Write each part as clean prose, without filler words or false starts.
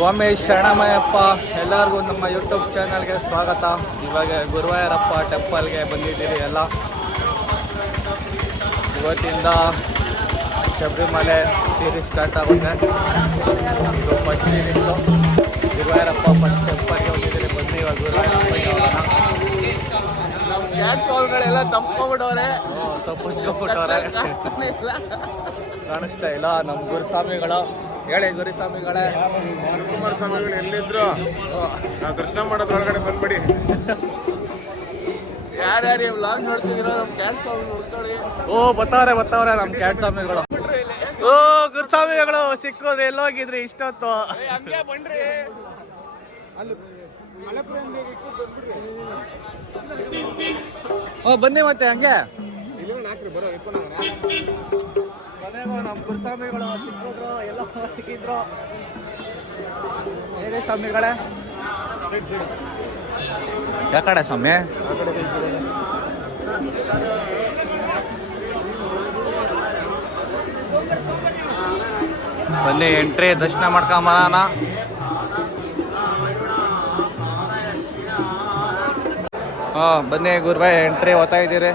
ಸ್ವಾಮಿ ಶರಣಮಯ್ಯಪ್ಪ, ಎಲ್ಲರಿಗೂ ನಮ್ಮ ಯೂಟ್ಯೂಬ್ ಚಾನಲ್ಗೆ ಸ್ವಾಗತ. ಇವಾಗ ಗುರುವಾಯೂರಪ್ಪ ಟೆಂಪಲ್ಗೆ ಬಂದಿದ್ದೀರಿ ಎಲ್ಲ. ಇವತ್ತಿಂದ ಶಬರಿಮಲೆ ಸೀರೀಸ್ ಸ್ಟಾರ್ಟ್ ಆಗುತ್ತೆ. ಇದು ಫಸ್ಟ್ ಸೀರೀಸು. ಗುರುವಾಯೂರಪ್ಪ ಫಸ್ಟ್ ಟೆಂಪಲ್ಗೆ ಬಂದಿದ್ದೀರಿ. ಬನ್ನಿ ಇವಾಗ ಗುರುವಾಯೂರಪ್ಪಗೆ ಹೋಗೋಣ. ನಮ್ಮ ಕ್ಯಾಶ್ ಹೋಲ್ಗಳೆಲ್ಲ ತಪ್ಪಿಸ್ಕೊಂಡ್ಬಿಟ್ಟವ್ರೆ. ಕಾಣಿಸ್ತಾ ಇಲ್ಲ ನಮ್ಮ ಗುರುಸ್ವಾಮಿಗಳು. ಹೇಳಿ ಗುರುಸ್ವಾಮಿಗಳೇ. ಶಿವಕುಮಾರ ಸ್ವಾಮಿಗಳು ಎಲ್ಲಿದ್ರು ನಾವು ದರ್ಶನ ಮಾಡೋದ್ರೊಳಗಡೆ ಬಂದ್ಬಿಡಿ. ಯಾರ್ಯಾರು ವ್ಲಾಗ್ ನೋಡ್ತಿದ್ದೀರೋ ನಮ್ಮ ಕ್ಯಾಟ್ ಸ್ವಾಮಿ ನೋಡ್ಕೊಳ್ಳಿ. ಬರ್ತಾವ್ರೆ ನಮ್ಮ ಕ್ಯಾಟ್ ಸ್ವಾಮಿಗಳು. ಓ ಗುರುಸ್ವಾಮಿಗಳು ಸಿಕ್ಕೋದು. ಎಲ್ಲೋಗಿದ್ರಿ ಇಷ್ಟೊತ್ತು? ಹಂಗೆ ಬನ್ರಿ. ಬನ್ನಿ ಮತ್ತೆ ಹಂಗೆ. ಬರೋ ನಮ್ಮ ಗುರುಸ್ವಾಮಿಗಳು ಸಿಕ್ಕಿದ್ರು, ಎಲ್ಲ ಸಿಕ್ಕಿದ್ರು. ಹೇಳಿ ಸ್ವಾಮಿಗಳೇ. ಯಾಕಡೆ ಸ್ವಾಮಿ? ಬನ್ನಿ ಎಂಟ್ರಿ ದರ್ಶನ ಮಾಡ್ಕೊಂಬರೋಣ. ಬನ್ನಿ ಗುರುಬಾಯ್ ಎಂಟ್ರಿ ಓದ್ತಾ ಇದ್ದೀರಿ.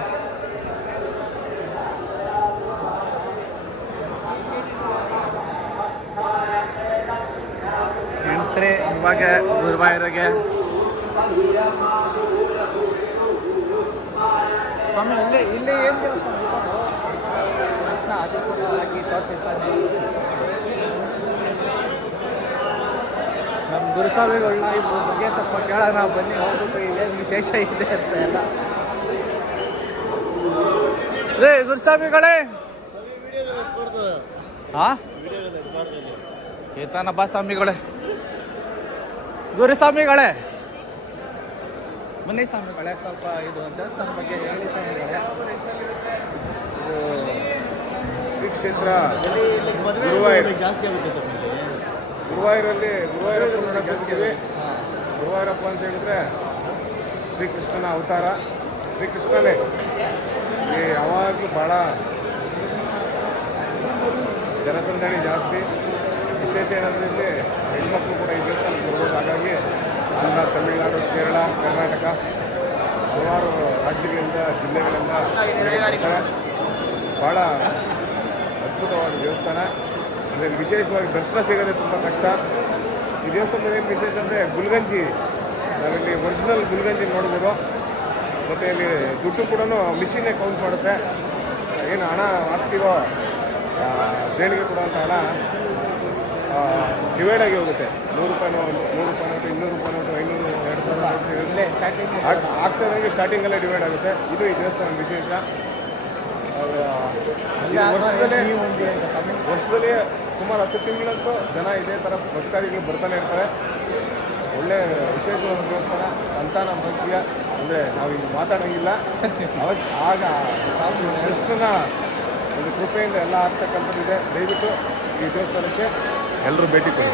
ಎಂಟ್ರಿ ಇವಾಗ ಗುರುಬಾಯರಿಗೆ. ಸ್ವಾಮಿ ಇಲ್ಲಿ ಏನು ನಮ್ಮ ಗುರುಸ್ವಾಮಿಗಳನ್ನ ಇಬ್ಬರು ಬಗ್ಗೆ ಸ್ವಲ್ಪ ಕೇಳೋಣ. ಬನ್ನಿ ಹೋಗ್ಬಿಟ್ಟು ಇಲ್ಲೇನು ವಿಶೇಷ ಇದೆ ಅಂತ ಎಲ್ಲ. ಗುರುಸ್ವಾಮಿಗಳೇ. ಏತಾನಪ್ಪ ಸ್ವಾಮಿಗಳೇ. ಗುರುಸ್ವಾಮಿಗಳೇ ಬನ್ನಿ ಸ್ವಾಮಿಗಳೇ. ಸ್ವಲ್ಪ ಇದು ದೇವಸ್ಥಾನ ಬಗ್ಗೆ ಹೇಳಿ ಸ್ವಾಮಿಗಳೇ. ಶ್ರೀ ಕ್ಷೇತ್ರ ಗುರುವಾಯೂರು ಜಾಸ್ತಿ ಆಗುತ್ತೆ ಸರ್. ಗುರುವಾಯೂರಲ್ಲಿ ಗುರುವಾಯೂರಪ್ಪ ನೋಡೋಕೆ ಹೋಗ್ತೀವಿ. ಗುರುವಾಯೂರಪ್ಪ ಅಂತ ಹೇಳಿದ್ರೆ ಶ್ರೀಕೃಷ್ಣನ ಅವತಾರ. ಶ್ರೀಕೃಷ್ಣನೇ ಇಲ್ಲಿ ಯಾವಾಗಲೂ ಭಾಳ ಜನಸಂದಣಿ ಜಾಸ್ತಿ. ವಿಶೇಷ ಏನಂದರೆ ಇಲ್ಲಿ ಹೆಣ್ಮಕ್ಳು ಕೂಡ ಈ ದೇವಸ್ಥಾನಕ್ಕೆ ಬರ್ಬೋದು. ಹಾಗಾಗಿ ಆಂಧ್ರ, ತಮಿಳುನಾಡು, ಕೇರಳ, ಕರ್ನಾಟಕ ಹಲವಾರು ರಾಜ್ಯಗಳಿಂದ ಜಿಲ್ಲೆಗಳಿಂದ ಭಾಳ ಅದ್ಭುತವಾದ ದೇವಸ್ಥಾನ. ಇದರಲ್ಲಿ ವಿಶೇಷವಾಗಿ ದರ್ಶನ ಸಿಗೋದೇ ತುಂಬ ಕಷ್ಟ. ಈ ದೇವಸ್ಥಾನದಲ್ಲಿ ಏನು ವಿಶೇಷ ಅಂದರೆ ಗುಲ್ಗಂಜಿ, ನಾವಿಲ್ಲಿ ಒರಿಜಿನಲ್ ಗುಲ್ಗಂಜಿ ನೋಡ್ಬೋದು. ಮತ್ತು ಇಲ್ಲಿ ದುಡ್ಡು ಕೂಡ ಮಿಷಿನ್ನೇ ಕೌಂಟ್ ಮಾಡುತ್ತೆ. ಏನು ಹಣ ಹಾಕ್ತೀವೋ ದೇಣಿಗೆ ಕೊಡುವಂಥ ಹಣ ಡಿವೈಡ್ ಆಗಿ ಹೋಗುತ್ತೆ. 100 ರೂಪಾಯಿ ನೋಟು, 200 ರೂಪಾಯಿ ನೋಟು, 500, 2000 ಆಗ್ತದಂಗೆ ಸ್ಟಾರ್ಟಿಂಗಲ್ಲೇ ಡಿವೈಡ್ ಆಗುತ್ತೆ. ಇದು ಈ ದೇವಸ್ಥಾನ ವಿಶೇಷ. ವರ್ಷದಲ್ಲಿ ಸುಮಾರು 10 ತಿಂಗಳಂತೂ ಜನ ಇದೇ ಥರ ಭಕ್ತಾದಿಗಳು ಬರ್ತಾನೆ ಇರ್ತಾರೆ. ಒಳ್ಳೆ ವಿಶೇಷವಾದ ದೇವಸ್ಥಾನ. ಸಂತಾನ ಭಾಗ್ಯ ಅಂದರೆ ನಾವು ಈಗ ಮಾತಾಡೋಂಗಿಲ್ಲ. ಆಗ ಕೃಷ್ಣನ ಒಂದು ಕೃಪೆಯಿಂದ ಎಲ್ಲ ಆಗ್ತಕ್ಕಂಥದ್ದಿದೆ. ದಯವಿಟ್ಟು ಈ ದೇವಸ್ಥಾನಕ್ಕೆ ಎಲ್ಲರೂ ಭೇಟಿ ಕೊಡಿ.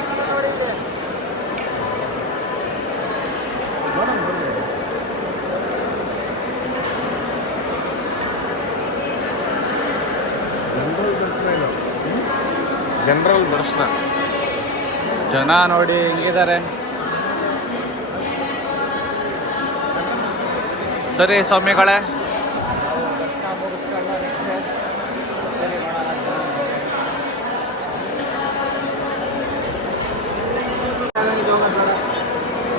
ಜನರಲ್ ದರ್ಶನ. ಜನ ನೋಡಿ ಹೆಂಗಿದ್ದಾರೆ. ಸರಿ ಸ್ವಾಮಿಗಳೇ.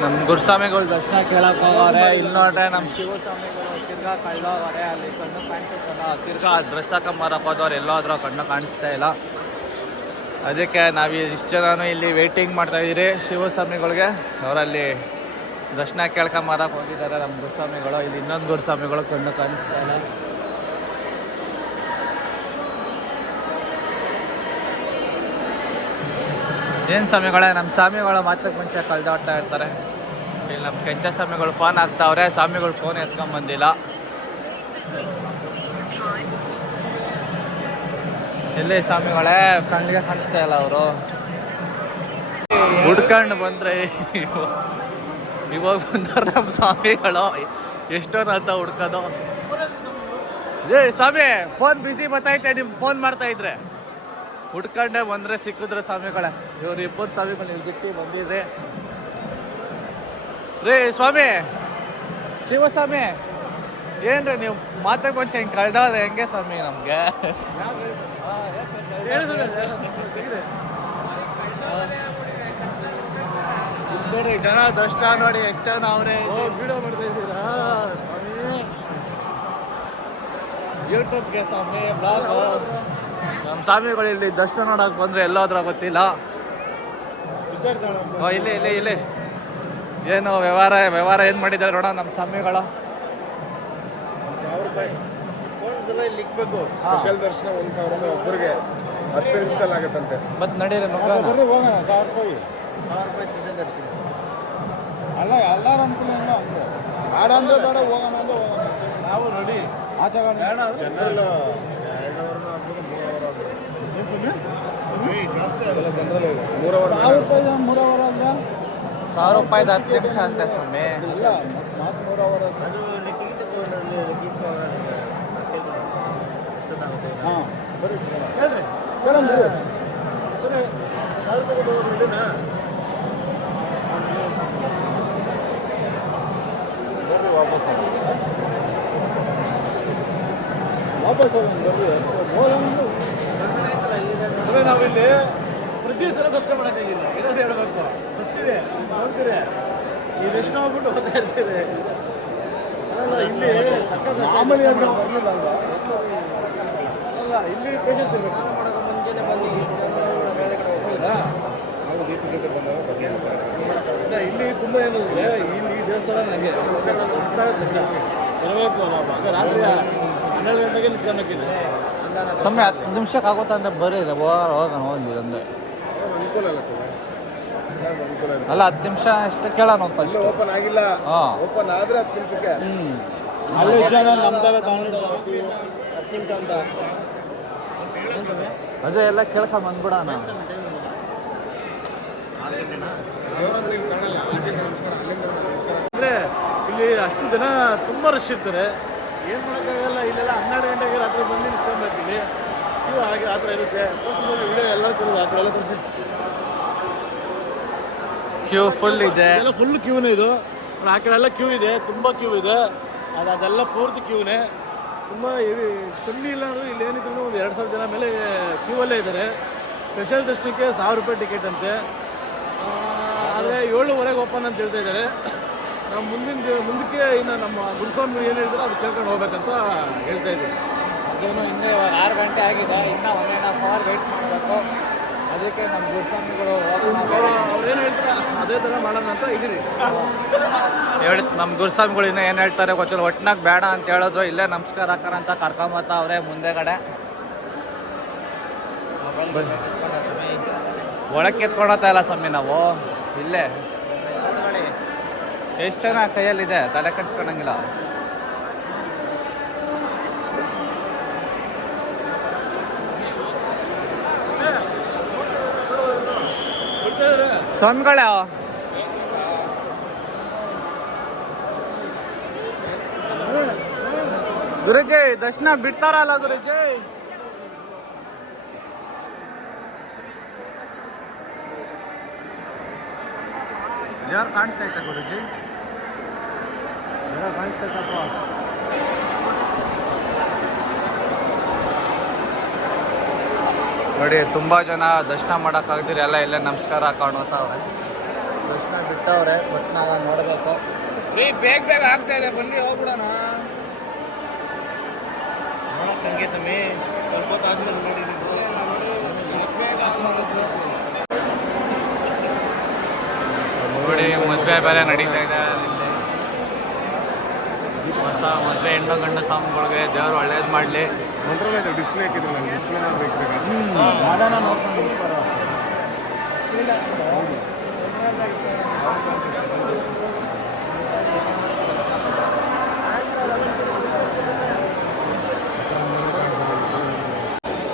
ನಮ್ಮ ಗುರುಸ್ವಾಮಿಗಳು ದರ್ಶನ ಕೇಳಕ್ಕೆ ಹೋಗೋರೆ. ಇಲ್ಲಿ ನೋಡ್ರೆ ನಮ್ಮ ಶಿವಸ್ವಾಮಿಗಳು ತಿರ್ಗಾ ಕಳ್ಳೋಗೋರೆ. ಅಲ್ಲಿ ಕಣ್ಣು ಕಾಣಿಸ್ತಲ್ಲ. ತಿರ್ಗಾ ಡ್ರೆಸ್ ಹಾಕೊಂಬರಕ್ಕೆ ಹೋದವ್ರು ಎಲ್ಲೋದ್ರೂ ಕಣ್ಣು ಕಾಣಿಸ್ತಾ ಇಲ್ಲ. ಅದಕ್ಕೆ ನಾವು ಇಷ್ಟು ಜನನೂ ಇಲ್ಲಿ ವೆಯ್ಟಿಂಗ್ ಮಾಡ್ತಾಯಿದ್ದೀರಿ ಶಿವಸ್ವಾಮಿಗಳಿಗೆ. ಅವರಲ್ಲಿ ದರ್ಶನ ಕೇಳ್ಕೊಂಬರಕ್ಕೆ ಹೋಗಿದ್ದಾರೆ ನಮ್ಮ ಗುರುಸ್ವಾಮಿಗಳು. ಇಲ್ಲಿ ಇನ್ನೊಂದು ಗುರುಸ್ವಾಮಿಗಳು ಕಣ್ಣು ಕಾಣಿಸ್ತಾ ಇಲ್ಲ. ಏನು ಸ್ವಾಮಿಗಳೇ, ನಮ್ಮ ಸ್ವಾಮಿಗಳು ಮಾತಕ್ಕೆ ಮುಂಚೆ ಕಳೆದಾಡ್ತಾ ಇರ್ತಾರೆ. ಇಲ್ಲಿ ನಮ್ಮ ಕೆಂಚ ಸ್ವಾಮಿಗಳು ಫೋನ್ ಹಾಕ್ತಾವ್ರೆ. ಸ್ವಾಮಿಗಳು ಫೋನ್ ಎತ್ಕೊಂಬಂದಿಲ್ಲ. ಎಲ್ಲಿ ಸ್ವಾಮಿಗಳೇ? ಕಣ್ಣಿಗೆ ಕಾಣಿಸ್ತಾ ಇಲ್ಲ. ಅವರು ಹುಡ್ಕೊಂಡು ಬಂದರೆ ಇವಾಗ ಬಂದವ್ರು ನಮ್ಮ ಸ್ವಾಮಿಗಳು. ಎಷ್ಟೊತ್ತು ಅಂತ ಹುಡ್ಕೋದು. ಸ್ವಾಮಿ ಫೋನ್ ಬಿಸಿ ಬರ್ತೈತೆ, ನಿಮ್ಗೆ ಫೋನ್ ಮಾಡ್ತಾ ಇದ್ರೆ ಹುಡ್ಕೊಂಡೆ ಬಂದರೆ ಸಿಕ್ಕಿದ್ರೆ ಸ್ವಾಮಿಗಳೇ. ಇವ್ರು ಇಬ್ಬರು ಸ್ವಾಮಿಗಳು ಇಲ್ಲಿ ಬಿಟ್ಟು ಬಂದಿದ್ರೆ. ರೀ ಸ್ವಾಮಿ, ಶಿವಸ್ವಾಮಿ, ಏನ್ರಿ ನೀವು ಮಾತಾಗ ಮುಂಚೆ ಹಿಂಗೆ ಕಳ್ದವ್ರೆ ಹೆಂಗೆ ಸ್ವಾಮಿ ನಮಗೆ? ನೋಡಿ ಜನ ದಷ್ಟ ನೋಡಿ ಎಷ್ಟು ಜನ ಅವರೇ ವಿಡಿಯೋ ಮಾಡ್ತಾ ಇದ್ದೀರಾ ಸ್ವಾಮಿ. ಯೂಟ್ಯೂಬ್ಗೆ ಸ್ವಾಮಿ ಬ್ಲಾಗ್. ನಮ್ಮ ಸ್ವಾಮಿಗಳು ಇಲ್ಲಿ ದಷ್ಟ ನೋಡೋಕೆ ಬಂದರೆ ಎಲ್ಲೋದ್ರ ಗೊತ್ತಿಲ್ಲ. ಇಲ್ಲಿ ಇಲ್ಲಿ ಇಲ್ಲಿ ಏನು ವ್ಯವಹಾರ ಏನು ಮಾಡಿದ್ದಾರೆ ನೋಡೋಣ ನಮ್ಮ ಸ್ವಾಮಿಗಳು. 1000 ರೂಪಾಯಿ ಲಿಕ್ಬೇಕು. ಸ್ಪೆಷಲ್ ದರ್ಶನ 1000 ರೂಪಾಯಿ ಒಬ್ಬರಿಗೆ 10 ನಿಮಿಷದಲ್ಲಿ ಆಗುತ್ತಂತೆ. ಮತ್ತೆ ನಡೀರಿ ಹೋಗೋಣ. 1000 ರೂಪಾಯಿ ಸ್ಪೆಷಲ್ ದರ್ಶನ. ಅಲ್ಲ ಎಲ್ಲರ ಅನುಕೂಲ ಇಲ್ಲ ಅಂದ್ರೆ ಬೇಡ ಅಂದ್ರೆ ಬೇಡ, ಹೋಗೋಣ ಅಂದ್ರೆ ಹೋಗೋಣ. ನಾವು ನೋಡಿ ಆಚೆಗಳು ಜನರಲ್ 2 ಅವರ್ನ ಆಗ್ಬೋದು 3 ಅವರ್ ಆಗ್ಬೋದು. ಜಾಸ್ತಿ ಆಗಲ್ಲ ಜನರಲ್ 3 ಅವರ್. 1000 ರೂಪಾಯಿ 3 ಅವರ್ ಅಂದ್ರೆ 1000 ರೂಪಾಯಿದ 10 ನಿಮಿಷ ಅಂತೆ ಸ್ವಾಮಿ. ಇಲ್ಲ ಮಾತು 3 ಅವರ್ ಅದು ಟಿಕೆಟ್ ಹಾಂ ಬರೀ ಹೇಳ್ರಿ ಕೇಳಂದ್ರಿ ಸರಿ 1000 ರೂಪಾಯಿ ಕೊಟ್ಟು ವಾಪಸ್ ಬರ್ರಿ. ನಾವಿಲ್ಲಿ ಪ್ರತಿ ಸಲ ದರ್ಶನ ಮಾಡೋಕ್ಕಾಗಿಲ್ಲ. ಇರೋದು ಹೇಳ್ಬೇಕು ಬರ್ತೀರಿ ನೋಡ್ತೀರಿ ಈ ದರ್ಶನ ಹೋಗ್ಬಿಟ್ಟು ಹೋಗ್ತಾ ಇರ್ತೀರಿ. ಅಲ್ಲ ಇಲ್ಲಿ ಮಾಮೂಲಿ ಅಂದ್ರೆ ಬರಲಿಲ್ಲ ಅಲ್ವಾ? ಅಲ್ಲ ಇಲ್ಲಿ ಪೇಷನ್ಸ್ ಇರಬೇಕು. ಮುಂಚೆನೆ ಬಂದು ಬೇರೆ ಕಡೆ ಹೋಗಿಲ್ಲ. ನಾವು ದೀಪಕ್ಕೆ ಬಂದಾಗ ಬರಲಿಲ್ಲ. ಇಲ್ಲಿ ತುಂಬ ಏನಿದೆ, ಇಲ್ಲಿ ದೇವಸ್ಥಾನ ನನಗೆ ಬರಬೇಕು. ರಾತ್ರಿ 12 ಗಂಟೆಗೆ ನಿಂತ್ಕೊಂಡೋಗಿಲ್ಲ ಸ್ವಾಮಿ. 10 ನಿಮಿಷಕ್ಕೆ ಆಗುತ್ತೆ ಅಂದ್ರೆ ಬರ್ರಿ ಹೋಗೋಣ ಒಂದು ಅನುಕೂಲ ಅಲ್ಲ ಸರ್, ಅನುಕೂಲ ಅಲ್ಲ 10 ನಿಮಿಷ ಅಷ್ಟು ಕೇಳೋಣ ಫಸ್ಟ್. ಓಪನ್ ಆಗಿಲ್ಲ. ಓಪನ್ ಆದ್ರೆ 10 ನಿಮಿಷಕ್ಕೆ ಅಲ್ಲಿ ಜನ ನಮ್ದಾಗ 10 ನಿಮಿಷ ಅಂತ ಅದೇ ಎಲ್ಲ ಕೇಳ್ಕೊಂಡ್ ಬಂದ್ಬಿಡೋಣ. ಅಂದರೆ ಇಲ್ಲಿ ಅಷ್ಟು ಜನ ತುಂಬ ರಶ್ ಇರ್ತಾರೆ. ಏನು ಮಾಡೋಕ್ಕಾಗಲ್ಲ. ಇಲ್ಲೆಲ್ಲ 12 ಗಂಟೆಗೆ ರಾತ್ರಿ ಬಂದು ನಿಂತ್ಕೊಂಡ್ಬರ್ತೀವಿ. ಕ್ಯೂ ಹಾಗೆ ಆ ಥರ ಇರುತ್ತೆ. ವಿಡಿಯೋ ಎಲ್ಲ ಕೊಡೋದು ಆ ಥರ ಎಲ್ಲ ತೋರಿಸಿ. ಕ್ಯೂ ಫುಲ್ ಇದೆ, ಎಲ್ಲ ಫುಲ್ ಕ್ಯೂನೇ ಇದು. ಆ ಕಡೆ ಎಲ್ಲ ಕ್ಯೂ ಇದೆ, ತುಂಬ ಕ್ಯೂ ಇದೆ. ಅದೆಲ್ಲ ಪೂರ್ತಿ ಕ್ಯೂನೇ. ತುಂಬ ಕಮ್ಮಿ ಇಲ್ಲ ಅಂದ್ರೆ ಇಲ್ಲಿ ಏನಿದ್ರು ಒಂದು 2000 ಜನ ಮೇಲೆ ಕ್ಯೂವಲ್ಲೇ ಇದ್ದಾರೆ. ಸ್ಪೆಷಲ್ ದರ್ಶನಕ್ಕೆ 1000 ರೂಪಾಯಿ ಟಿಕೆಟ್ ಅಂತೆ. ಆದರೆ 7:30 ಓಪನ್ ಅಂತ ಹೇಳ್ತಾ ಇದ್ದಾರೆ. ನಾವು ಮುಂದಕ್ಕೆ ಇನ್ನು ನಮ್ಮ ಗುರುಸ್ವಾಮಿ ಏನು ಹೇಳ್ತಾರೆ ಅದು ಕೇಳ್ಕೊಂಡು ಹೋಗ್ಬೇಕಂತ ಹೇಳ್ತಾ ಇದ್ದೀವಿ. ಅದೇನು ಇನ್ನೂ 6 ಗಂಟೆ ಆಗಿದೆ, ಇನ್ನೂ 1.5 ಅವರ್ ವೆಯ್ಟ್ ಮಾಡಬೇಕು. ಅದಕ್ಕೆ ನಮ್ಮ ಗುರುಸ್ವಾಮಿಗಳು ಅವ್ರೇನು ಹೇಳ್ತಾರೆ ಅದೇ ಥರ ಮಾಡೋಣ ಅಂತ ಇದ್ದೀರಿ. ನಮ್ಮ ಗುರುಸ್ವಾಮಿಗಳು ಇನ್ನೂ ಏನು ಹೇಳ್ತಾರೆ ಗೊತ್ತಿಲ್ಲ. ಒಟ್ಟಿನಾಗ ಬೇಡ ಅಂತ ಹೇಳಿದ್ರು. ಇಲ್ಲೇ ನಮಸ್ಕಾರ ಹಾಕೋಣ ಅಂತ ಕರ್ಕೊಂಬತ್ತಾ ಅವರೇ ಮುಂದೆಗಡೆ. ಒಳಕ್ಕೆ ಎತ್ಕೊಳತ್ತಾ ಇಲ್ಲ ಸ್ವಾಮಿ ನಾವು ಇಲ್ಲೇ. ನೋಡಿ ಎಷ್ಟು ಜನ ಕೈಯಲ್ಲಿದೆ, ತಲೆ ಕೆಡಿಸ್ಕೊಳಂಗಿಲ್ಲ. ಸ್ವಾಮಿಗಳೇ ಗುರುಜಿ ದರ್ಶನ ಬಿಡ್ತಾರಲ್ಲ ಗುರುಜಿ? ಯಾರು ಕಾಣಿಸ್ತಾ ಇತ್ತ ಗುರುಜಿ? ಕಾಣಿಸ್ತೈತಪ್ಪ. ನೋಡಿ ತುಂಬ ಜನ ದರ್ಶನ ಮಾಡೋಕ್ಕಾಗ್ದಿರಿ ಎಲ್ಲ ಇಲ್ಲೇ ನಮಸ್ಕಾರ ಹಾಕೊಂಡು ಹೋಗ್ತಾವ್ರೆ. ದರ್ಶನ ಬಿಟ್ಟವ್ರೆ, ಬಟ್ ನಾವು ನೋಡಬೇಕು. ಬೇಗ ಆಗ್ತಾ ಇದೆ, ಬನ್ನಿ ಹೋಗ್ಬಿಡೋಣ. ತಂಗೆ ಸಮಯ ಸ್ವಲ್ಪ ಹೊತ್ತು ಆದ್ಮೇಲೆ ನೋಡಿ ನೋಡಿ ಮದುವೆ ಬೇರೆ ನಡೀತಾ ಇದೆ. ಹೊಸ ಮದುವೆ ಹೆಣ್ಣು ಗಂಡು ಸ್ವಾಮಿಗಳಿಗೆ ದೇವರು ಒಳ್ಳೇದು ಮಾಡಲಿ. ಮಂತ್ರಾಲಯದ ಡಿಸ್ಪ್ಲೇ ಹಾಕಿದ್ರು, ನಾನು ಡಿಸ್ಪ್ಲೇ ಸಾಧಾರಣ ನೋಡ್ಕೊಂಡು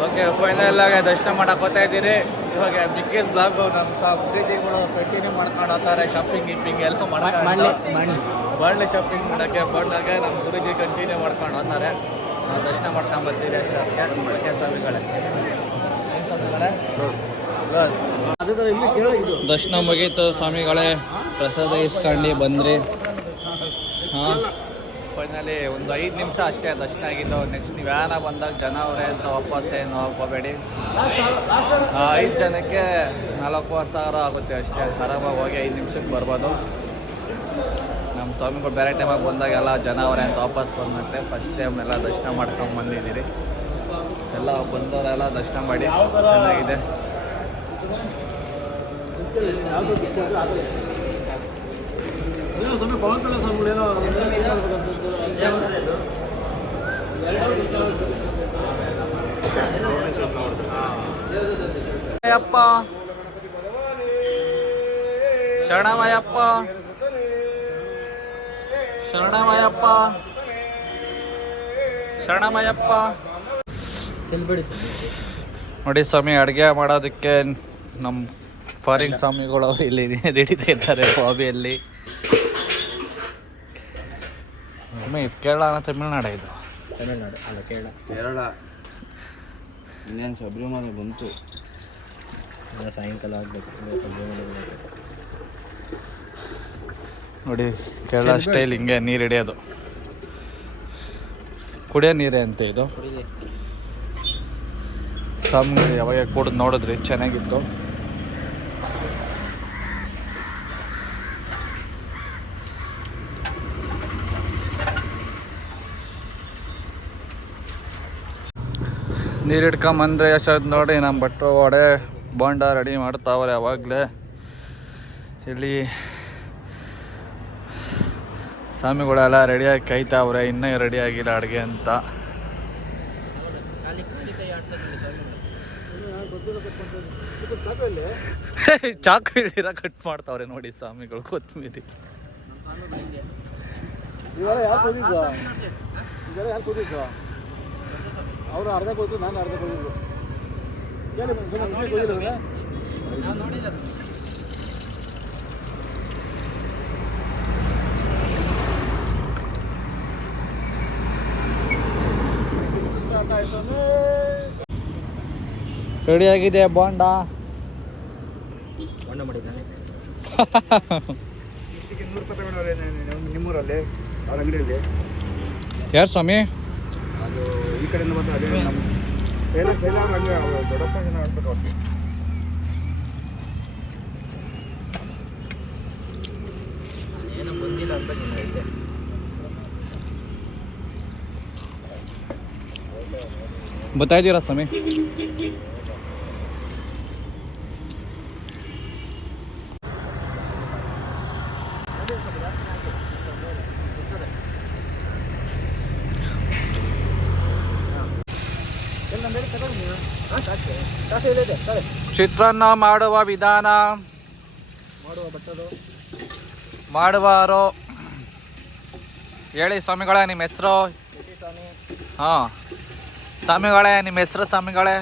ಓಕೆ, ಫೈನಲ್ ಆಗಿ ದರ್ಶನ ಮಾಡಕ್ಕೆ ಹೋಗ್ತಾ ಇದ್ದೀರಿ. ಇವಾಗ ಮಿಕ್ಕಿದ ಬ್ಲಾಗು ನಮ್ಮ ಸಂಪ್ರೀತಿಗಳು ಕಂಟಿನ್ಯೂ ಮಾಡ್ಕೊಂಡು ಹೋಗ್ತಾರೆ. ಶಾಪಿಂಗ್ ಗಿಪ್ಪಿಂಗ್ ಎಲ್ಲ ಬಾಂಡ್ಲೆ ಶಾಪಿಂಗ್ ಮಾಡೋಕ್ಕೆ ಬಂದಾಗ ನಮ್ಮ ಗುರುಜಿ ಕಂಟಿನ್ಯೂ ಮಾಡ್ಕೊಂಡು ಹೋಗ್ತಾರೆ. ನಾವು ದರ್ಶನ ಮಾಡ್ಕೊಂಡು ಬರ್ತೀರಿ ಅಷ್ಟೇ. ಅದಕ್ಕೆ ಸ್ವಾಮಿಗಳೇ ದರ್ಶನ ಮುಗೀತು ಸ್ವಾಮಿಗಳೇ, ಪ್ರಸಾದ ಇಸ್ಕೊಂಡು ಬಂದ್ರಿ. ಹಾಂ, ಫೈನಲಿ ಒಂದು 5 ನಿಮಿಷ ಅಷ್ಟೇ ದರ್ಶನ ಆಗಿದ್ದು. ನೆಕ್ಸ್ಟ್ ನೀವು ಯಾರ ಬಂದಾಗ ಜನ ಅವರೇ ಅಂತ ವಾಪಸ್ ಏನು ಹೋಗ್ಕೋಬೇಡಿ. 5 ಜನಕ್ಕೆ 4,500 ಆಗುತ್ತೆ ಅಷ್ಟೇ. ಆರಾಮಾಗಿ ಹೋಗಿ 5 ನಿಮಿಷಕ್ಕೆ ಬರ್ಬೋದು. ನಮ್ಮ ಸ್ವಾಮಿಗಳು ಬೇರೆ ಟೈಮಾಗಿ ಬಂದಾಗೆಲ್ಲ ಜನ ಅವರೇ ಅಂತ ವಾಪಸ್ ಬಂದಂತೆ. ಫಸ್ಟ್ ಟೈಮ್ ಎಲ್ಲ ದರ್ಶನ ಮಾಡ್ಕೊಂಡು ಬಂದಿದ್ದೀರಿ. ಎಲ್ಲ ಬಂದವರೆಲ್ಲ ದರ್ಶನ ಮಾಡಿ ಚೆನ್ನಾಗಿದೆ. ಅಯ್ಯಪ್ಪ ಶರಣಮಯ್ಯಪ್ಪ, ಶರಣಮಯ್ಯಪ್ಪ, ಶರಣಮಯ್ಯಪ್ಪ. ನೋಡಿ ಸ್ವಾಮಿ, ಅಡುಗೆ ಮಾಡೋದಕ್ಕೆ ನಮ್ಮ ಫಾರಿನ್ ಸ್ವಾಮಿಗಳು ಅವರು ಇಲ್ಲಿ ನಡೀತಾ ಇದ್ದಾರೆ ಬಾಬಿಯಲ್ಲಿ. ಸ್ವಾಮಿ ಇದು ಕೇರಳ ತಮಿಳ್ನಾಡು? ಇದು ತಮಿಳ್ನಾಡು ಅಲ್ಲ, ಕೇರಳ. ಇನ್ನೇನು ಶಬರಿಮಲೆ ಬಂತು, ಸಾಯಂಕಾಲ ಆಗಬೇಕು. ನೋಡಿ ಕೇರಳ ಸ್ಟೈಲ್ ಹಿಂಗೆ ನೀರು ಹಿಡಿಯೋದು, ಕುಡಿಯೋ ನೀರೇ ಅಂತೆ ಇದು. ಸ್ವಾಮಿ ಯಾವಾಗ ಕುಡಿದು ನೋಡಿದ್ರಿ, ಚೆನ್ನಾಗಿತ್ತು. ನೀರು ಹಿಡ್ಕೊಂಬಂದ್ರೆ ಯಶೋದ್ ನೋಡಿ ನಮ್ಮ ಭಟ್ರು ವಡೆ ಬೋಂಡ ರೆಡಿ ಮಾಡ್ತಾವ್ರೆ ಯಾವಾಗಲೇ. ಇಲ್ಲಿ ಸ್ವಾಮಿಗಳೆಲ್ಲ ರೆಡಿಯಾಗಿ ಕಾಯ್ತಾವ್ರೆ, ಇನ್ನೂ ರೆಡಿ ಆಗಿಲ್ಲ ಅಡುಗೆ ಅಂತ. ಚಾಕು ಹಿಡಿದಿರ ಕಟ್ ಮಾಡ್ತಾವ್ರೆ ನೋಡಿ ಸ್ವಾಮಿಗಳು ಕೊತ್ತಂಬರಿ. ಅವರು ಅರ್ಧ ಕೊಯ್ತು, ನಾನು ಅರ್ಧ ಕೊಯ್ದು. ರೆಡಿ ಆಗಿದೆ ಬೋಂಡ. ಬಣ್ಣ ಮಾಡಿದ್ದಾನೆ. 100 ರೂಪಾಯಿ ತಗೊಂಡವ್ರೆ ನಿಮ್ಮೂರಲ್ಲಿ ಅವ್ರ ಅಂಗಡಿಯಲ್ಲಿ. ಯಾರು ಸ್ವಾಮಿ? ಅದು ಈ ಕಡೆಯಿಂದ ಬಂದು ಅದೇ ನಮ್ಮ ಸೇಲ ಹಂಗೆ ಅವರು ದೊಡ್ಡಪ್ಪ ಜನ ಆಡ್ಬೇಕು ಅವ್ರಿಗೆ. ಏನೋ ಬಂದಿಲ್ಲ ಅಂತ ಐತೆ. ಗೊತ್ತಾಯ್ತೀರಾ ಸ್ವಾಮಿ? ಚಿತ್ರಾನ್ನ ಮಾಡುವ ವಿಧಾನ, ಮಾಡುವಾರು ಹೇಳಿ ಸ್ವಾಮಿಗಳೇ ನಿಮ್ಮ ಹೆಸರು? ಹಾಂ ಸ್ವಾಮಿಗಳೇ ನಿಮ್ಮ ಹೆಸರು? ಸ್ವಾಮಿಗಳೇ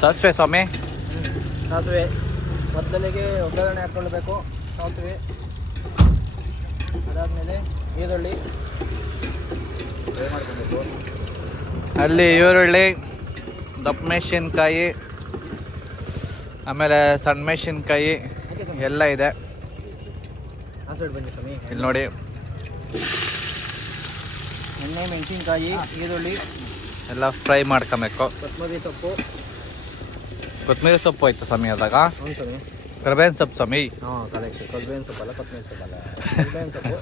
ಸಾಸಿವೆ ಸ್ವಾಮಿ? ಸಾಸಿವೆ ಮೊದಲಿಗೆ ಒಗ್ಗರಣೆ ಹಾಕ್ಕೊಳ್ಬೇಕು. ಸಾಸಿವೆ ಅದಾದಮೇಲೆ ಈರುಳ್ಳಿ ಫ್ರೈ ಮಾಡ್ಕೊಬೇಕು. ಅಲ್ಲಿ ಈರುಳ್ಳಿ, ದಪ್ಪ ಮೆಣಸಿನ್ಕಾಯಿ, ಆಮೇಲೆ ಸಣ್ಣ ಮೆಣಸಿನ್ಕಾಯಿ ಎಲ್ಲ ಇದೆ ಇಲ್ಲಿ ನೋಡಿ. ಎಣ್ಣೆ, ಮೆಣಸಿನ್ಕಾಯಿ, ಈರುಳ್ಳಿ ಎಲ್ಲ ಫ್ರೈ ಮಾಡ್ಕೊಬೇಕು. ಕೊತ್ತಂಬರಿ ಸೊಪ್ಪು ಆಯ್ತು ಸ್ವಾಮಿ ಅದಾಗ? ಹ್ಞೂ ಸ್ವಾಮಿ. ಕರಿಬೇವಿನ ಸೊಪ್ಪು ಸ್ವಾಮಿ? ಹಾಂ ಕರೆಕ್ಟ್. ಕರಿಬೇವಿನ ಸೊಪ್ಪಲ್ಲ, ಕೊತ್ತಂಬರಿ ಸೊಪ್ಪಲ್ಲ, ಕರಿಬೇವಿನ ಸೊಪ್ಪು.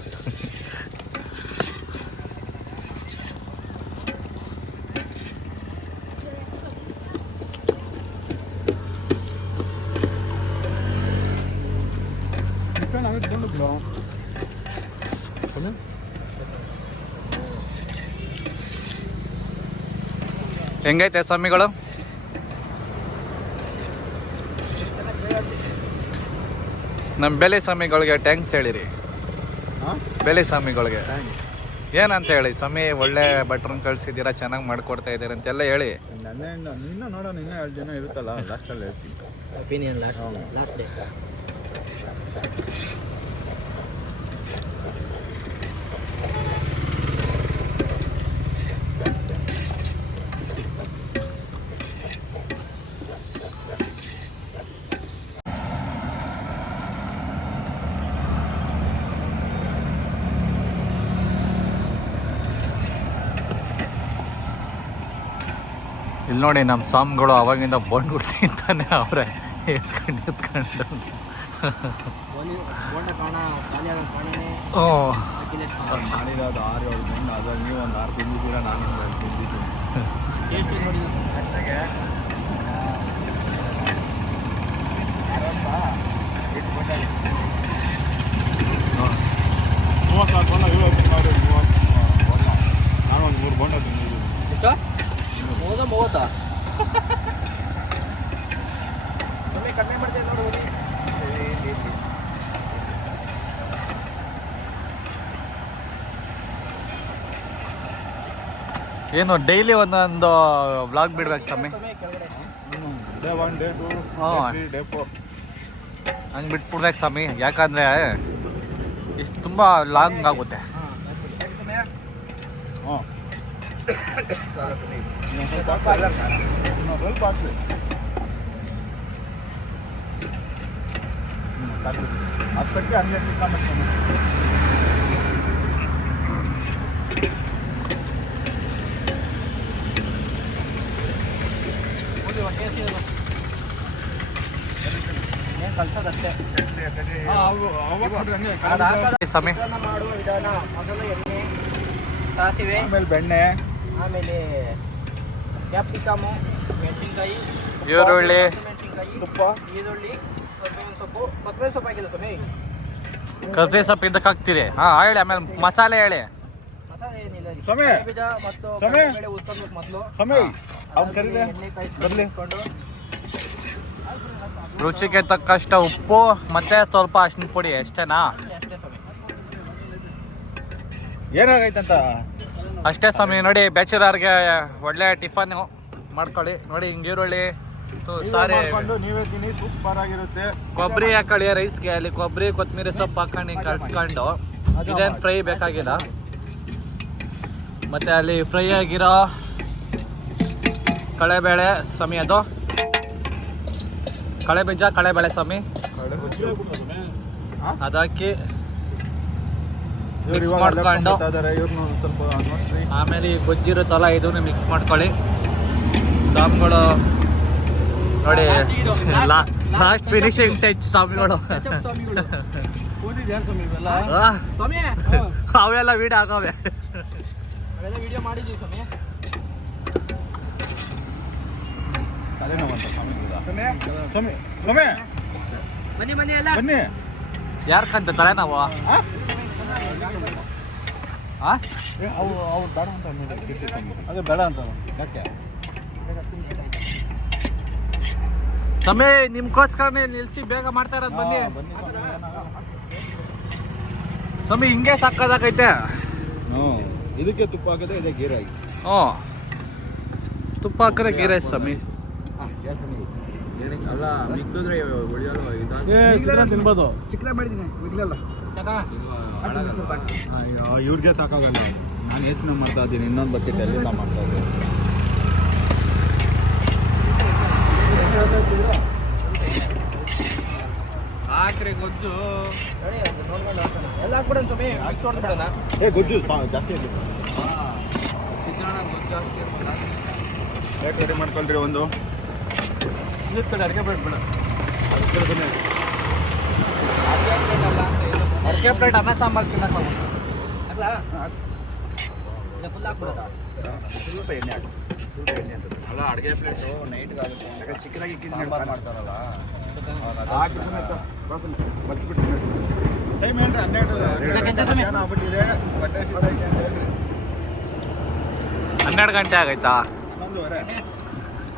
ಹೆಂಗೈತೆ ಸ್ವಾಮಿಗಳು? ನಮ್ಮ ಬೆಲೆ ಸ್ವಾಮಿಗಳಿಗೆ ಟ್ಯಾಂಕ್ಸ್ ಹೇಳಿರಿ. ಬೆಲೆ ಸ್ವಾಮಿಗಳಿಗೆ ಏನಂತ ಹೇಳಿ ಸ್ವಾಮಿ? ಒಳ್ಳೆ ಭಟ್ರನ್ನ ಕಳಿಸಿದ್ದೀರಾ, ಚೆನ್ನಾಗಿ ಮಾಡ್ಕೊಡ್ತಾ ಇದ್ದೀರಾ ಅಂತೆಲ್ಲ ಹೇಳಿ. ನಿನ್ನ ನೋಡೋಣ, ಇನ್ನೂ 2 ಜನ ಇರುತ್ತಲ್ಲ, ಲಾಸ್ಟಲ್ಲಿ ಹೇಳ್ತೀನಿ. Opinion last day. ಇಲ್ಲಿ ನೋಡಿ ನಮ್ಮ ಸ್ವಾಮಿಗಳು ಅವಾಗಿಂದ ಬೋಂಡ್ಗಳು ತಿಂತಾನೆ ಅವರೇ ಎತ್ಕೊಂಡು ಮಾಡಿರೋದು 6-7 ಬಣ್ಣ, ಅದ್ರಲ್ಲಿ ನೀವು ಒಂದು 6 ತಿಂದಿದ್ದೀರಾ, ನಾನು ಒಂದು 2 ತಿಂದಿದ್ದೀನಿ. ನಾನು ಒಂದು 3 ಬಣ್ಣ ತಿಂದಿದ್ದೀನಿ. 30 ಕಡಿಮೆ ಮಾಡ್ತೇವೆ ನೋಡಿ. ಏನು ಡೈಲಿ ಒಂದೊಂದು ವ್ಲಾಗ್ ಬಿಡ್ಬೇಕು ಸ್ವಾಮಿ. Day 1, Day 2, ಹಾಂ. Day 3, Day 4. ಹಂಗೆ ಬಿಟ್ಬಿಡ್ಬೇಕು ಸ್ವಾಮಿ, ಯಾಕಂದರೆ ಇಷ್ಟು ತುಂಬ ಲಾಂಗ್ ಆಗುತ್ತೆ. ಹಾಂ ಸ್ವಲ್ಪ ಹಾಕ್ಲಿ. ಅಷ್ಟಕ್ಕೆ ಹಂಗೆ ಕಲ್ಸೋದಷ್ಟೇ ಸ್ವಾಮಿ. ಮಾಡುವ ವಿಧಾನ: ಮೊದಲು ಎಣ್ಣೆ, ಸಾಸಿವೆ, ಆಮೇಲೆ ಬೆಣ್ಣೆ, ಆಮೇಲೆ ಕ್ಯಾಪ್ಸಿಕಮು, ಮೆಣಸಿನ್ಕಾಯಿ, ಈರುಳ್ಳಿ, ಮೆಣಸಿನ್ಕಾಯಿ, ತುಪ್ಪ, ಈರುಳ್ಳಿ, ಕೊತ್ತಂಬರಿ ಸೊಪ್ಪು. ಕೊತ್ತಂಬರಿ ಸೊಪ್ಪು ಆಗಿಲ್ಲ ಸ್ವಾಮಿ, ಕರ್ಬೇವು ಸೊಪ್ಪು ಇದಕ್ಕೆ ಹಾಕ್ತೀರಿ. ಹಾಂ ಹೇಳಿ, ಆಮೇಲೆ ಮಸಾಲೆ ಹೇಳಿ. ಮಸಾಲೆ ಏನಿಲ್ಲ ರೀ. ಸ್ವಾಮಿ. ಬೀಜ ಮತ್ತು ಸ್ವಾಮಿ. ಕಡಲೆಬೇಳೆ ಹುರ್ಕೊಬೇಕು ಮೊದಲು. ಸ್ವಾಮಿ ಅವ್ನು ಕರೀಲೆ ಎಣ್ಣೆ ಬರ್ಲಿ. ಕಾಯಿಸ್ಕೊಂಡು ರುಚಿಗೆ ತಕ್ಕಷ್ಟು ಉಪ್ಪು ಮತ್ತು ಸ್ವಲ್ಪ ಅರಿಶಿನ ಪುಡಿ ಅಷ್ಟೇನಾ? ಅಷ್ಟೇ ಸ್ವಾಮಿ. ಏನಾಗೈತಂತ ಅಷ್ಟೇ ಸ್ವಾಮಿ. ನೋಡಿ ಬ್ಯಾಚುಲರ್ಗೆ ಒಳ್ಳೆ ಟಿಫನ್ ಮಾಡ್ಕೊಳ್ಳಿ. ನೋಡಿ ಹಿಂಗೆ ಈರುಳ್ಳಿ ಸಾರಿ ಮಾಡ್ಕೊಂಡು ನೀವೇ ತಿನ್ನಿ, ಸೂಪರ್ ಆಗಿರುತ್ತೆ. ಕೊಬ್ಬರಿ ಹಾಕೊಳ್ಳಿ ರೈಸ್ಗೆ. ಅಲ್ಲಿ ಕೊಬ್ಬರಿ ಕೊತ್ತಂಬರಿ ಸೊಪ್ಪು ಹಾಕೊಂಡು ಹಿಂಗೆ ಕಲ್ಸ್ಕೊಂಡು, ಇದೇನು ಫ್ರೈ ಬೇಕಾಗಿಲ್ಲ. ಮತ್ತು ಅಲ್ಲಿ ಫ್ರೈ ಆಗಿರೋ ಕಳೆಬೇಳೆ ಸ್ವಾಮಿ, ಅದು ಕಳೆ ಬೀಜ ಕಳೆಬೇಳೆ ಸ್ವಾಮಿ, ಅದಾಕಿ ಮಿಕ್ಸ್ ಮಾಡ್ಕೊಂಡು ಆಮೇಲೆ ಈ ಗೊಜ್ಜಿರುತ್ತಲ್ಲ ಇದನ್ನು ಮಿಕ್ಸ್ ಮಾಡ್ಕೊಳ್ಳಿ. ಸ್ವಾಮಿಗಳು ನೋಡಿ ಲಾಸ್ಟ್ ಫಿನಿಶಿಂಗ್ ಟಚ್ ಸ್ವಾಮಿಗಳು. ಸ್ವಾಮಿ ಅವೆಲ್ಲ ವೀಡಿಯೋ ಆಗವೆ. ಅವೆಲ್ಲ ವಿಡಿಯೋ ಮಾಡಿದ್ದೀವಿ ಸ್ವಾಮಿ. ಬನ್ನಿ ಬನ್ನಿ ಎಲ್ಲ. ಬನ್ನಿ. ಯಾರ್ಕಂತ ತಲೆನೋವು? ಅವ್ರು ಬೇಡ ಅಂತ ಅದೇ ಬೇಡ ಅಂತ ಯಾಕೆ? ಸ್ವಾಮಿ ನಿಮ್ಗೋಸ್ಕರನೇ ನಿಲ್ಸಿ ಬೇಗ ಮಾಡ್ತಾ ಇರೋದು. ಬನ್ನಿ ಬನ್ನಿ ಸ್ವಾಮಿ, ಹಿಂಗೆ ಸಾಕಾಗೈತೆ. ಹ್ಞೂ, ಇದಕ್ಕೆ ತುಪ್ಪ ಹಾಕಿದ್ರೆ ಇದೆ ಗೀರ್ ಆಗಿ. ಹ್ಞೂ, ತುಪ್ಪ ಹಾಕಿದ್ರೆ ಗೀ ರೈಸ್ ಸ್ವಾಮಿ. ಅಲ್ಲ ಮಿಕ್ಕಿದ್ರೆ ಒಳ್ಳೆಯಲ್ಲ ತಿನ್ಬೋದು. ಚಿಕ್ಕದ ಮಾಡಿದ್ದೀನಿ ಇಗ್ಲಲ್ಲ. ಅಯ್ಯೋ ಇವ್ರಿಗೆ ಸಾಕಾಗಲ್ಲ. ನಾನು ಯೋಚನೆ ಮಾಡ್ತಾ ಇದ್ದೀನಿ, ಇನ್ನೊಂದು ಬಕೆಟ್ ಎಲ್ಲಿಂದ ಮಾಡ್ತಾ ಇದ್ದೀನಿ. ಹಾಕ್ರಿ ಗೊಜ್ಜು. ಎಲ್ಲ ಹಾಕ್ಬಿಡೋಣ ಸ್ವಾಮಿ, ಮಿಕ್ಸ್ ಹೊಡೆದ್ಬಿಡೋಣ. ಗೊಜ್ಜು ಜಾಸ್ತಿ ಇದೆ. ಚಿತ್ರಾನ್ನ ಗೊಜ್ಜು ಜಾಸ್ತಿ ಇರ್ಬೋದಾ? ರೇಟ್ ರೆಡಿ ಮಾಡ್ಕೊಳ್ರಿ ಒಂದು. ಅಡುಗೆ ಪ್ಲೇಟ್ ಬೇಡ, ಅಡುಗೆ ಪ್ಲೇಟ್ ಅನ್ನ ಸಾಂಬಾರು ತಿನ್ನಕ್ಕೆ ಅಲ್ಲ ಫುಲ್ ಹಾಕ್ಬಿಡೋಣ. ಸ್ವಲ್ಪ ಎಣ್ಣೆ ಹಾಕಿ, ಸ್ವಲ್ಪ ಎಣ್ಣೆ ಅಂತ ಅಲ್ಲ ಅಡುಗೆ ಪ್ಲೇಟು ನೈಟ್ಗೆ ಆಗುತ್ತೆ. ಚಿಕ್ಕದಾಗಿ ಸಾಂಬಾರು ಮಾಡ್ತಾರಲ್ಲ ಹಾಕಿ ಬಡಿಸ್ಬಿಟ್ಟು ಟೈಮ್ ಏನ್ರಿ 12 ಜನ ಆಗ್ಬಿಟ್ಟಿದೆ. 12 ಗಂಟೆ ಆಗೈತಾ?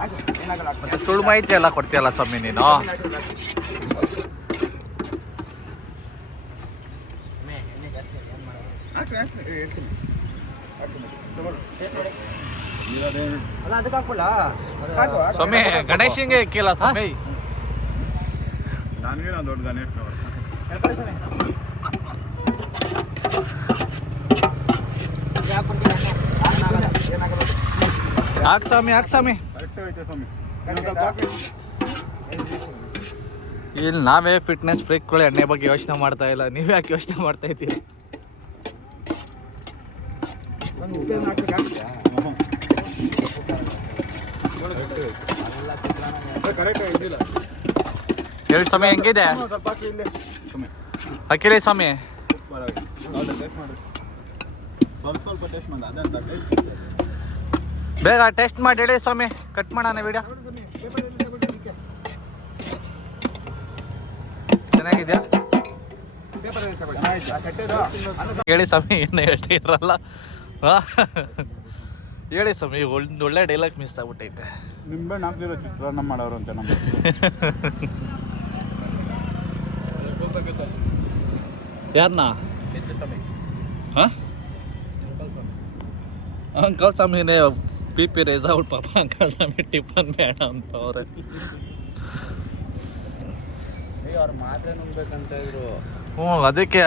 11:30 ಮತ್ತೆ ಸುಳ್ಳು ಮಾಹಿತಿ ಎಲ್ಲ ಕೊಡ್ತೀಯಲ್ಲ ಸ್ವಾಮಿ ನೀನು. ಅಲ್ಲ ಅದಕ್ಕೆ ಹಾಕ್ಬಿಡ ಸ್ವಾಮಿ. ಗಣೇಶಂಗೆ ಇಕ್ಕಿಲ್ಲ ಸ್ವಾಮಿ. ನನಗೆ ದೊಡ್ಡ ಗಣೇಶ್ ಹಾಕ್ ಸ್ವಾಮಿ ಹಾಕ್ ಸ್ವಾಮಿ. ಕರೆಕ್ಟ್ ಐತೆ ಸ್ವಾಮಿ. ಇನ್ನೊಂದ್ ಸ್ವಲ್ಪ ಹಾಕಿ. ಇಲ್ಲಿ ನಾವೇ ಫಿಟ್ನೆಸ್ ಫ್ರೀಕ್ಗಳು ಎಣ್ಣೆ ಬಗ್ಗೆ ಯೋಚನೆ ಮಾಡ್ತಾ ಇಲ್ಲ, ನೀವೇ ಯಾಕೆ ಯೋಚನೆ ಮಾಡ್ತಾ ಇದ್ದೀರಿ? ಕರೆಕ್ಟ್ ಇದಿಲ್ಲ. ಹೇಳಿ ಸ್ವಾಮಿ ಹೆಂಗಿದೆ? ಸ್ವಲ್ಪ ಹಾಕಿ ಇಲ್ಲೇ ಸ್ವಾಮಿ. ಹಾಕಿಲಿ ಸ್ವಾಮಿ. ಟೇಸ್ಟ್ ಮಾಡಿ. ಸ್ವಲ್ಪ ಟೇಸ್ಟ್ ಮಾಡಿ. ಅದೇ ಬೇಗ ಟೆಸ್ಟ್ ಮಾಡಿ ಹೇಳಿ ಸ್ವಾಮಿ, ಕಟ್ ಮಾಡೋಣ ವಿಡಿಯೋ. ಚೆನ್ನಾಗಿದೆಯಾ? ಹೇಳಿ ಸ್ವಾಮಿ, ಏನು ಹೇಳ್ತಾ ಇರಲ್ಲ. ಹೇಳಿ ಸ್ವಾಮಿ, ಒಂದು ಒಳ್ಳೆ ಡೈಲಾಗ್ ಮಿಸ್ ಆಗ್ಬಿಟ್ಟೈತೆ. ನಿಂಬೆ ನಾಲ್ಕಿರೋ ಚಿತ್ರಾನ್ನ ಮಾಡೋರು ಅಂತ ನಮ್ಮ ಯಾರನ್ನ? ಹಾಂ ಅಂಕಲ್ ಸ್ವಾಮಿನೇ ಪಿ ಪಿ ರೇಸ್ ಅವ್ರ ಪಾಪ ಅಂಕಲ್ ಸ್ವಾಮಿ ಟಿಫನ್ ಬೇಡ ಅಂತವ್ರೆ. ಅವ್ರು ಮಾತ್ರೆ ನುಂಗ್ಬೇಕಂತ ಇದ್ರು. ಹ್ಞೂ ಅದಕ್ಕೆ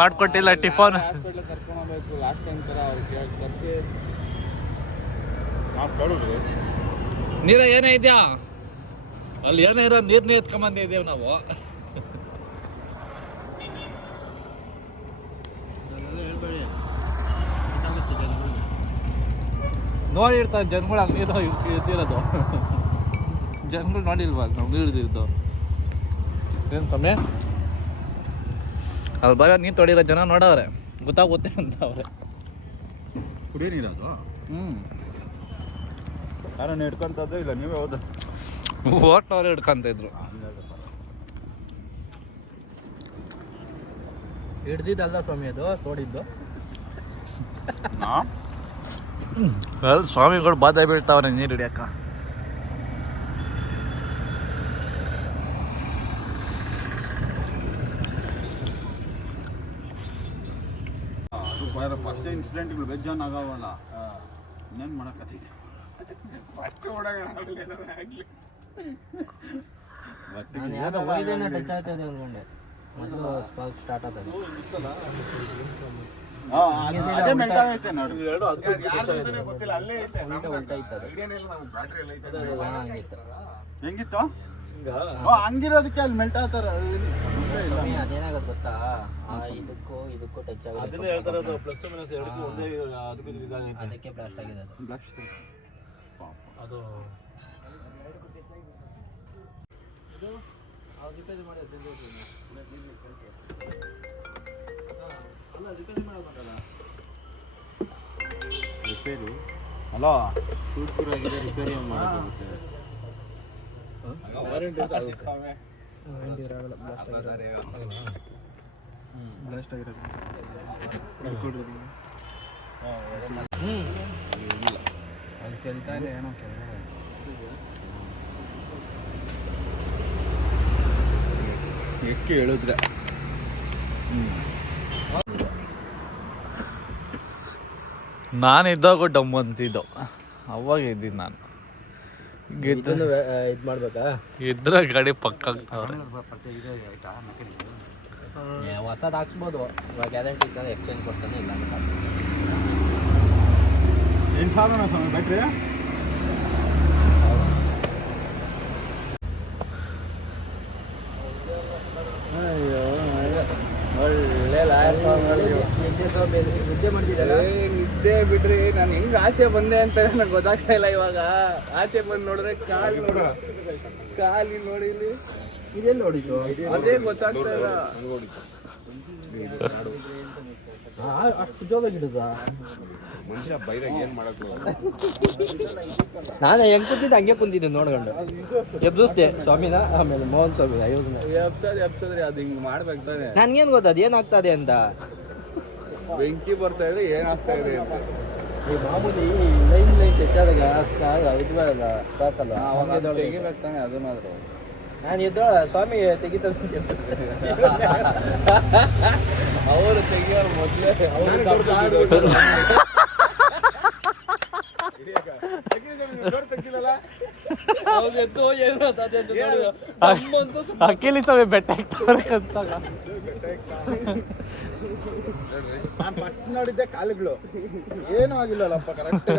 ಮಾಡ್ಕೊಟ್ಟಿಲ್ಲ ಟಿಫನ್. ಹಾಸ್ಪಿಟ್ಲಿಗೆ ಕರ್ಕೊಂಡು ಹೋಗ್ಬೇಕು ಲಾಸ್ಟ್ ಟೈಮ್ ಥರ ಅವ್ರಿಗೆ ಕರ್ಸಿ. ನೀರ ಏನೇ ಇದೆಯಾ ಅಲ್ಲಿ? ಏನೇ ಇರೋ ನೀರನ್ನೇ ಎತ್ಕೊಂಬಂದಿದ್ದೇವೆ ನಾವು. ನೋಡಿರ್ತಾರೆ ಜನಗಳು ಹಂಗೆ ನೀರು ಇರ್ತಿರೋದು. ಜನಗಳು ನೋಡಿಲ್ವಾ ನಾವು ನೀರು ಇದ್ದು ಏನು ಸಮಯ ಅಲ್ಲಿ ಬರೋ ನೀರು ತೊಡಿರೋ ಜನ ನೋಡವ್ರೆ, ಗೊತ್ತಾಗುತ್ತೆ ಅಂತ ಅವ್ರೆ. ಕುಡಿಯೋ ನೀರದು? ಯಾರನ್ನ ಹಿಡ್ಕೊಂತದ್ದು ಇಲ್ಲ ನೀವೇ ಹೌದು. ಓಟ್ನವ್ರು ಹಿಡ್ಕೊಂತ ಇದ್ರು. ಹಿಡ್ದಿದ್ದಲ್ಲ ಸ್ವಾಮಿ, ಅದು ತೋಡಿದ್ದು. ಅಲ್ಲಿ ಸ್ವಾಮಿಗಳು ಬಾಧೆ ಬೀಳ್ತಾವ್ರೆ ನೀರು ಹಿಡಿಯಕ್ಕ. ಅದು ಫಸ್ಟ್ ಇನ್ಸಿಡೆಂಟ್ಗಳು ಬೆಜ್ಜಾನ್ ಆಗವಲ್ಲ, ಇನ್ನೇನು ಮಾಡೋಕ್ಕತ್ತೈತಿ. ಫಸ್ಟ್ ಆಗಲಿ ನಾನು ಯಾವ್ದೋ ಒಯ್ದೇನೋ ಟಚ್ ಆಗ್ತದೆ ಅಂದ್ಕೊಂಡೆ, ಮೊದಲು ಸ್ಪಾರ್ಕ್ ಸ್ಟಾರ್ಟ್ ಆಗ್ತದೆ. ಅದೇ ಮೆಲ್ಟ್ ಆಗೈತೆ ನೋಡಿ. ಉಲ್ಟಾ ಇತ್ತು ಅದು. ಹಂಗಿತ್ತು. ಹೆಂಗಿತ್ತು? ಹಂಗಿರೋದಕ್ಕೆ ಅಲ್ಲಿ ಮೆಲ್ಟ್ ಆಗ್ತಾರ. ಅದೇನಾಗತ್ತೆ ಗೊತ್ತಾ, ಇದಕ್ಕೂ ಟಚ್ ಆಗುತ್ತೆ. ಅದಕ್ಕೆ ಬ್ಲಾಸ್ಟ್ ಆಗಿದೆ ಅದು. ರಿಪೇರಿ ಅಲ್ಲ, ಸೂರ್ಪುರಾಗಿದೆ, ರಿಪೇರಿ ಮಾಡೋಕ್ಕಾಗುತ್ತೆ. ಬ್ಲಾಸ್ಟ್ ಆಗಿರೋದು ಅದು ಚೆಲ್ತಾ ಇದೆ ಏನೋ ಕೆಳಗಡೆ. ಎಕ್ಕಿ ಹೇಳಿದ್ರೆ ನಾನು ಇದ್ದಾಗ ಡಮ್ ಅಂತಿದ್ದು, ಅವಾಗ ಇದ್ದೀನಿ ನಾನು. ಇದು ಮಾಡ್ಬೇಕಾ? ಇದ್ರೆ ಗಾಡಿ ಪಕ್ಕ ಆಗ್ತಾವ್ರೆ. ಹೊಸದು ಹಾಕ್ಸ್ಬೋದು, ಇವಾಗ ಗ್ಯಾರಂಟಿ ಇದ್ದಾಗ ಎಕ್ಸ್ಚೇಂಜ್ ಕೊಡ್ತಾನೆ. ಇಲ್ಲ ಏನು ಸಾಧನ ಸ್ವಾಮಿ ಬ್ಯಾಟ್ರಿ? ಒಳ್ಳೆ ಲಾಯರ್ ನಿದ್ದೆ ಮಾಡ್ತಿದ್ದಲ್ಲ. ನಿದ್ದೆ ಬಿಡ್ರಿ, ನಾನು ಹೆಂಗ್ ಆಚೆ ಬಂದೆ ಅಂತ ನನಗೆ ಗೊತ್ತಾಗ್ತಾ ಇಲ್ಲ. ಇವಾಗ ಆಚೆ ಬಂದು ನೋಡಿದ್ರೆ ಕಾಲಿ ನೋಡಿಲಿ, ಇದೆಲ್ಲ ಹೊಡಿತು ಅದೇ ಗೊತ್ತಾಗ್ತಾ ಇಲ್ಲ. ಅಷ್ಟು ಜೋರಾಗಿಡುದ ಮನುಷ್ಯ ಬೈದಾಗ ಏನು ಮಾಡೋದು? ನಾನು ಹೆಂಗ್ ಕೂತಿದ್ದೆ ಹಂಗೆ ಕುಂತಿದ್ದೆ ನೋಡ್ಕೊಂಡು. ಎಬ್ಬಿಸ್ದೆ ಸ್ವಾಮಿನ, ಆಮೇಲೆ ಮೋಹನ್ ಸ್ವಾಮಿನ. ಎಬ್ಸದ್ರಿ ಅದು ಹಿಂಗ್ ಮಾಡ್ಬೇಕು ತಾನೆ. ನನ್ಗೇನು ಗೊತ್ತ ಅದು ಏನಾಗ್ತದೆ ಅಂತ. ಬೆಂಕಿ ಬರ್ತಾ ಇದೆ, ಏನಾಗ್ತಾ ಇದೆ ಅಂತ. ಈ ಮಾಮೂಲಿ ಲೈನ್ ಹೆಚ್ಚಾದಾಗ ಇದು ಬೇಡ ಸಾಕಲ್ಲ, ತೆಗಿಬೇಕು ತಾನೆ ಅದನ್ನಾದ್ರು. ನಾನು ಎದ್ದೋಳ ಸ್ವಾಮಿ ತೆಗಿತಾರೆ. ಅವರು ತೆಗಿಯೋರು ಮೊದಲೇ ಅಕ್ಕಿಲಿ ಸಮಯ ಬೆಟ್ಟ ಆಗ್ತಾವ್ರೆ ಕನ್ಸಾಗ. ನಾನು ಫಸ್ಟ್ ನೋಡಿದ್ದೆ ಕಾಲುಗಳು ಏನೂ ಆಗಿಲ್ಲಲ್ಲಪ್ಪ ಕರೆಕ್ಟ್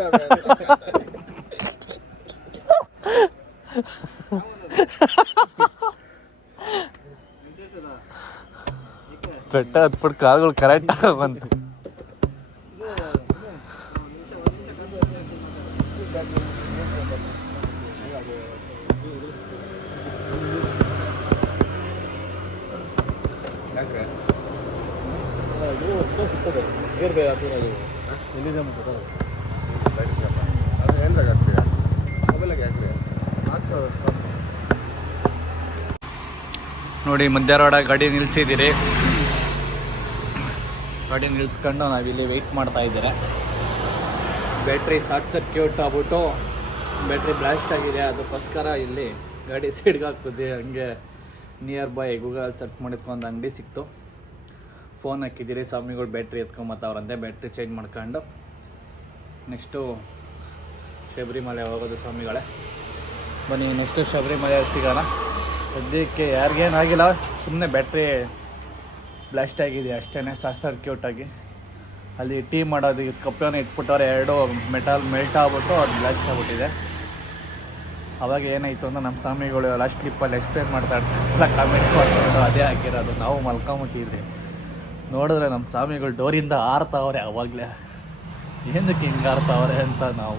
ಬೆಟ್ಟ ಹತ್ಬಿಟ್ಟು ಕಾಲುಗಳು ಕರೆಕ್ಟ್ ಬಂತು. ನೋಡಿ ಮಧ್ಯ ರೋಡ ಗಾಡಿ ನಿಲ್ಸಿದ್ದೀರಿ. ಗಾಡಿ ನಿಲ್ಸ್ಕೊಂಡು ನಾವಿಲ್ಲಿ ವೆಯ್ಟ್ ಮಾಡ್ತಾ ಇದ್ದೀರಾ. ಬ್ಯಾಟ್ರಿ ಶಾರ್ಟ್ ಸರ್ಕ್ಯೂಟ್ ಆಗ್ಬಿಟ್ಟು ಬ್ಯಾಟ್ರಿ ಬ್ಲಾಸ್ಟ್ ಆಗಿದೆ. ಅದಕ್ಕೋಸ್ಕರ ಇಲ್ಲಿ ಗಾಡಿ ಸೈಡ್ಗೆ ಹಾಕ್ತಿದ್ವಿ. ಹಂಗೆ ನಿಯರ್ ಬೈ ಗೂಗಲ್ ಸರ್ಚ್ ಮಾಡಿದ್ಕೊಂಡು ಅಂಗಡಿ ಸಿಕ್ತು. ಫೋನ್ ಹಾಕಿದ್ದೀರಿ, ಸ್ವಾಮಿಗಳು ಬ್ಯಾಟ್ರಿ ಎತ್ಕೊಂಬತ್ತವ್ರಂತೆ. ಬ್ಯಾಟ್ರಿ ಚೇಂಜ್ ಮಾಡ್ಕೊಂಡು ನೆಕ್ಸ್ಟು ಶಬರಿಮಲೆ ಹೋಗೋದು ಸ್ವಾಮಿಗಳೇ. ಬನ್ನಿ ನೆಕ್ಸ್ಟು ಶಬರಿಮಲೆ ಸಿಗೋಣ. ಸದ್ಯಕ್ಕೆ ಯಾರಿಗೇನಾಗಿಲ್ಲ, ಸುಮ್ಮನೆ ಬ್ಯಾಟ್ರಿ ಬ್ಲಾಸ್ಟ್ ಆಗಿದೆ ಅಷ್ಟೇ, ಶಾರ್ಟ್ ಸರ್ಕ್ಯೂಟ್ ಆಗಿ. ಅಲ್ಲಿ ಟೀ ಮಾಡೋದು ಕಪ್ಪೆಯನ್ನು ಇಟ್ಬಿಟ್ಟವ್ರೆ, ಎರಡು ಮೆಟಲ್ ಮೆಲ್ಟ್ ಆಗ್ಬಿಟ್ಟು ಅದು ಬ್ಲಾಸ್ಟ್ ಆಗಿಬಿಟ್ಟಿದೆ. ಅವಾಗ ಏನಾಯಿತು ಅಂತ ನಮ್ಮ ಸ್ವಾಮಿಗಳು ಲಾಸ್ಟ್ ಕ್ಲಿಪ್ಪಲ್ಲಿ ಎಕ್ಸ್ಪ್ಲೇನ್ ಮಾಡ್ತಾ ಇರ್ತಾರಲ್ಲ, ಕಾಮೆಂಟ್ ಮಾಡ್ಕೊಂಡು ಅದೇ ಹಾಕಿರೋದು. ನಾವು ಮಲ್ಕೊಂಬಿಟ್ಟಿದ್ರಿ, ನೋಡಿದ್ರೆ ನಮ್ಮ ಸ್ವಾಮಿಗಳು ಡೋರಿಂದ ಆರ್ತಾವ್ರೆ. ಅವಾಗಲೇ ಏನಕ್ಕೆ ಹಿಂಗೆ ಆರ್ತಾವ್ರೆ ಅಂತ ನಾವು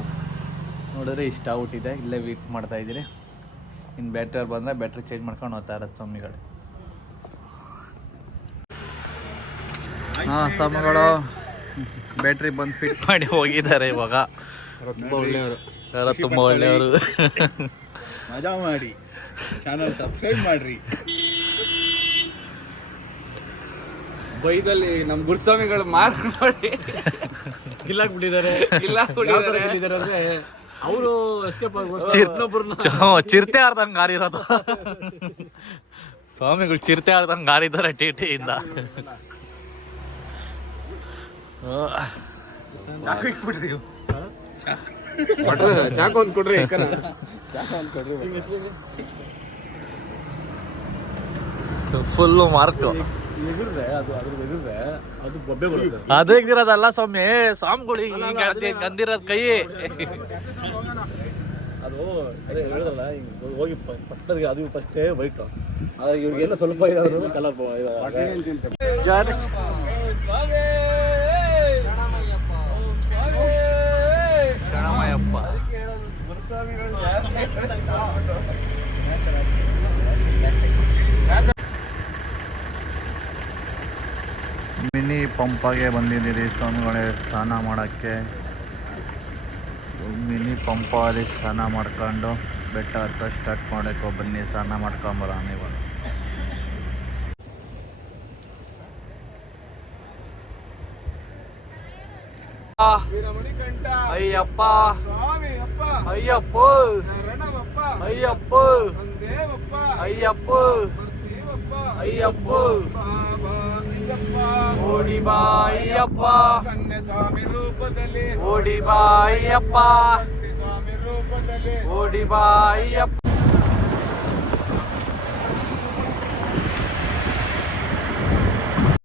ನೋಡಿದ್ರೆ ಇಷ್ಟ ಆಗ್ಬಿಟ್ಟಿದೆ. ಇಲ್ಲೇ ವೇಟ್ ಮಾಡ್ತಾಯಿದ್ದೀರಿ. ಇನ್ನು ಬ್ಯಾಟ್ರಿ ಬಂದರೆ ಬ್ಯಾಟ್ರಿ ಚೇಂಜ್ ಮಾಡ್ಕೊಂಡು ಹೋಗ್ತಾ ಇರೋದು ಸ್ವಾಮಿಗಳು. ಹಾಂ, ಸ್ವಾಮಿಗಳು ಬ್ಯಾಟ್ರಿ ಬಂದು ಫಿಟ್ ಮಾಡಿ ಹೋಗಿದ್ದಾರೆ ಇವಾಗ. ತುಂಬ ಒಳ್ಳೆಯವರು, ಯಾರೋ ತುಂಬ ಒಳ್ಳೆಯವರು. ಮಜಾ ಮಾಡಿ, ಚಾನಲ್ ಸಬ್ಸ್ಕ್ರೈಬ್ ಮಾಡ್ರಿ. ಬೈದಲ್ಲಿ ನಮ್ಮ ಗುರುಸ್ವಾಮಿಗಳು ಮಾಡಿ ಗಿಲ್ಲಾಕ್ಬಿಟ್ಟಿದ್ದಾರೆ ಅಂದ್ರೆ ಅವರು ಚಿರತೆ ಆಡ್ದಂಗೆ ಆರಿರೋದು. ಸ್ವಾಮಿಗಳು ಚಿರತೆ ಆಡ್ದಂಗೆ ಆರಿದ್ದಾರೆ ಟಿಟಿಯಿಂದ. ಚಾಕು ಒಂದು ಕೊಡ್ರಿ, ಫುಲ್ಲು ಮಾರ್ಕ್. ಅದು ಬೊಬ್ಬೆ ಬರುತ್ತೆ. ಅದು ಹೆಂಗಿರೋದಲ್ಲ ಸ್ವಾಮಿ, ಸ್ವಾಮಿಗಳು ಹಿಂಗೆ ಗಂದಿರೋದು ಕೈ. ಅದು ಅದೇ ಹೇಳಿದ್ರಲ್ಲ, ಹಿಂಗೆ ಹೋಗಿ ಪಟ್ಟರಿಗೆ ಅದು ಫಸ್ಟೇ ವೈಟ್. ಆದ್ರೆ ಇವ್ರಿಗೆಲ್ಲ ಸ್ವಲ್ಪ ಇದಾದ್ರು ಕಲರ್ ಶರಣಮಯ್ಯಪ್ಪ. ಮಿನಿ ಪಂಪಾಗೆ ಬಂದಿದ್ದೀರಿ ಸ್ವಾಮಿಗಳೇ ಸ್ನಾನ ಮಾಡೋಕ್ಕೆ. ಮಿನಿ ಪಂಪಲ್ಲಿ ಸ್ನಾನ ಮಾಡ್ಕೊಂಡು ಬೆಟ್ಟ ಹತ್ತ ಸ್ಟಾರ್ಟ್ ಮಾಡೋಕ್ಕೆ. ಬನ್ನಿ ಸ್ನಾನ ಮಾಡ್ಕೊಂಬರೋಣ ಇವಾಗ. ಅಯ್ಯಪ್ಪ ಅಯ್ಯಪ್ಪ ಅಯ್ಯಪ್ಪ ಅಯ್ಯಪ್ಪ ಅಯ್ಯಪ್ಪ ಓಡಿ ಬಾ ಅಯ್ಯಪ್ಪ, ಸ್ವಾಮಿ ರೂಪದಲ್ಲಿ ಓಡಿ ಬಾ ಅಯ್ಯಪ್ಪ, ಸ್ವಾಮಿ ರೂಪದಲ್ಲಿ ಓಡಿ ಬಾ ಅಯ್ಯಪ್ಪ.